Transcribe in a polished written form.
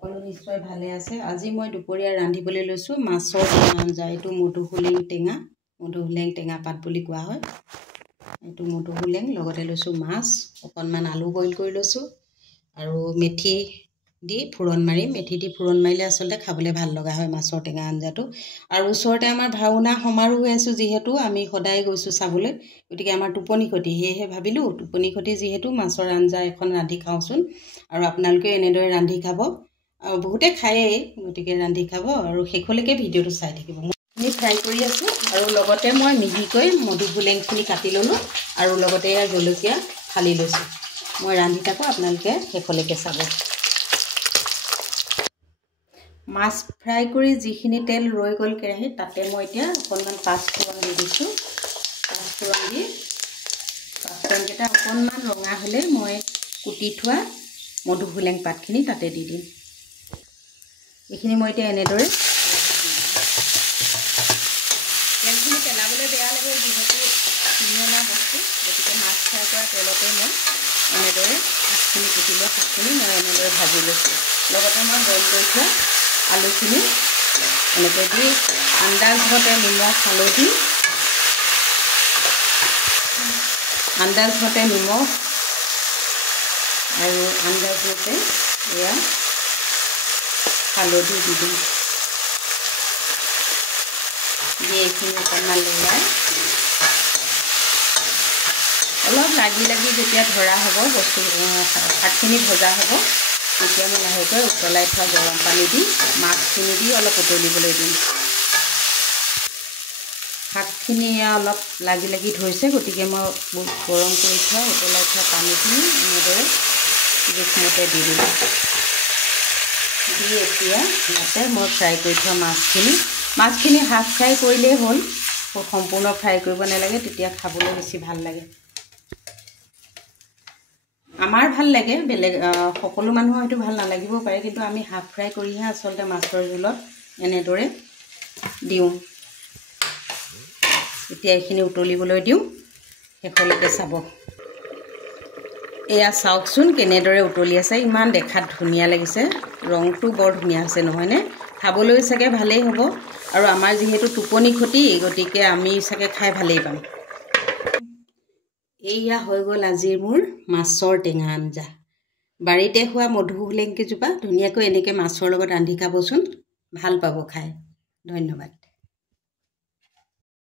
সকলো নিশ্চয় ভালে আছে। আজি মই দুপৰীয়া ৰান্ধিবলৈ লৈছোঁ মাছৰ টেঙা আঞ্জা। এইটো মধুসোলেং টেঙা, মধুসোলেং টেঙা পাত বুলি কোৱা হয়। এইটো মধুসোলেং, লগতে লৈছোঁ মাছ, অকণমান আলু বইল কৰি লৈছোঁ আৰু মেথি দি ফোৰণ মাৰিম। মেথি দি ফোৰণ মাৰিলে আচলতে খাবলৈ ভাল লগা হয় মাছৰ টেঙা আঞ্জাটো। আৰু ওচৰতে আমাৰ ভাওনা সমাৰোহ হৈ আছোঁ, যিহেতু আমি সদায় গৈছোঁ চাবলৈ, গতিকে আমাৰ টোপনি ক্ষতি, সেয়েহে ভাবিলোঁ টোপনি ক্ষতি যিহেতু মাছৰ আঞ্জা এখন ৰান্ধি খাওঁচোন। আৰু আপোনালোকেও এনেদৰে ৰান্ধি খাব, আৰু বহুতে খায়েই, গতিকে ৰান্ধি খাব আৰু শেষলৈকে ভিডিঅ'টো চাই থাকিব। মই ফ্ৰাই কৰি আছোঁ আৰু লগতে মই মিহিকৈ মধুসোলেংখিনি কাটি ল'লোঁ আৰু লগতে জলকীয়া ফালি লৈছোঁ। মই ৰান্ধি থাকোঁ, আপোনালোকে শেষলৈকে চাব। মাছ ফ্ৰাই কৰি যিখিনি তেল ৰৈ গ'ল কেৰাহীত, তাতে মই এতিয়া অকণমান পাঁচফোৰণ দি দিছোঁ। পাঁচফোৰণকেইটা অকণমান ৰঙা হ'লে মই কুটি থোৱা মধুসোলেং পাতখিনি তাতে দি দিম। এইখিনি মই এতিয়া এনেদৰে তেলখিনি পেলাবলৈ বেয়া লাগে, যিহেতু কিনা বস্তু, গতিকে মাছ ফ্ৰাই কৰা তেলতে মই এনেদৰে শাকখিনি কুটি লোৱা শাকখিনি মই এনেদৰে ভাজি লৈছোঁ। লগতে মই বইল কৰি থোৱা আলুখিনি এনেকৈ দি আন্দাজমতে নিমখ হালধি, আন্দাজমতে নিমখ আৰু আন্দাজমতে এয়া হালধি দি দিম। দি এইখিনি অকণমান লৰাই অলপ লাগি যেতিয়া ধৰা হ'ব, বস্তু শাকখিনি ভজা হ'ব, তেতিয়া মই লাহেকৈ উতলাই থোৱা গৰম পানী দি মাছখিনি দি অলপ উতলিবলৈ দিম। শাকখিনি অলপ লাগি ধৰিছে, গতিকে মই গৰম কৰি থোৱা উতলাই থোৱা পানীখিনি এনেদৰে জোখমতে দি দিম। দি এতিয়া ইয়াতে মই ফ্ৰাই কৰি থোৱা মাছখিনি হাফ ফ্ৰাই কৰিলেই হ'ল, সম্পূৰ্ণ ফ্ৰাই কৰিব নালাগে, তেতিয়া খাবলৈ বেছি ভাল লাগে। আমাৰ ভাল লাগে, বেলেগ সকলো মানুহৰ হয়তো ভাল নালাগিব পাৰে, কিন্তু আমি হাফ ফ্ৰাই কৰিহে আচলতে মাছৰ জোলত এনেদৰে দিওঁ। এতিয়া এইখিনি উতলিবলৈ দিওঁ, শেষলৈকে চাব। এয়া চাওকচোন কেনেদৰে উতলি আছে, ইমান দেখাত ধুনীয়া লাগিছে, ৰংটো বৰ ধুনীয়া হৈছে নহয়নে? খাবলৈ চাগে ভালেই হ'ব, আৰু আমাৰ যিহেতু টোপনি ক্ষতি, গতিকে আমি চাগে খাই ভালেই পাম। এইয়া হৈ গ'ল আজিৰ মোৰ মাছৰ টেঙা আঞ্জা। বাৰীতে হোৱা মধুসোলেং কেইজোপা ধুনীয়াকৈ এনেকৈ মাছৰ লগত ৰান্ধি খাবচোন, ভাল পাব খাই। ধন্যবাদ।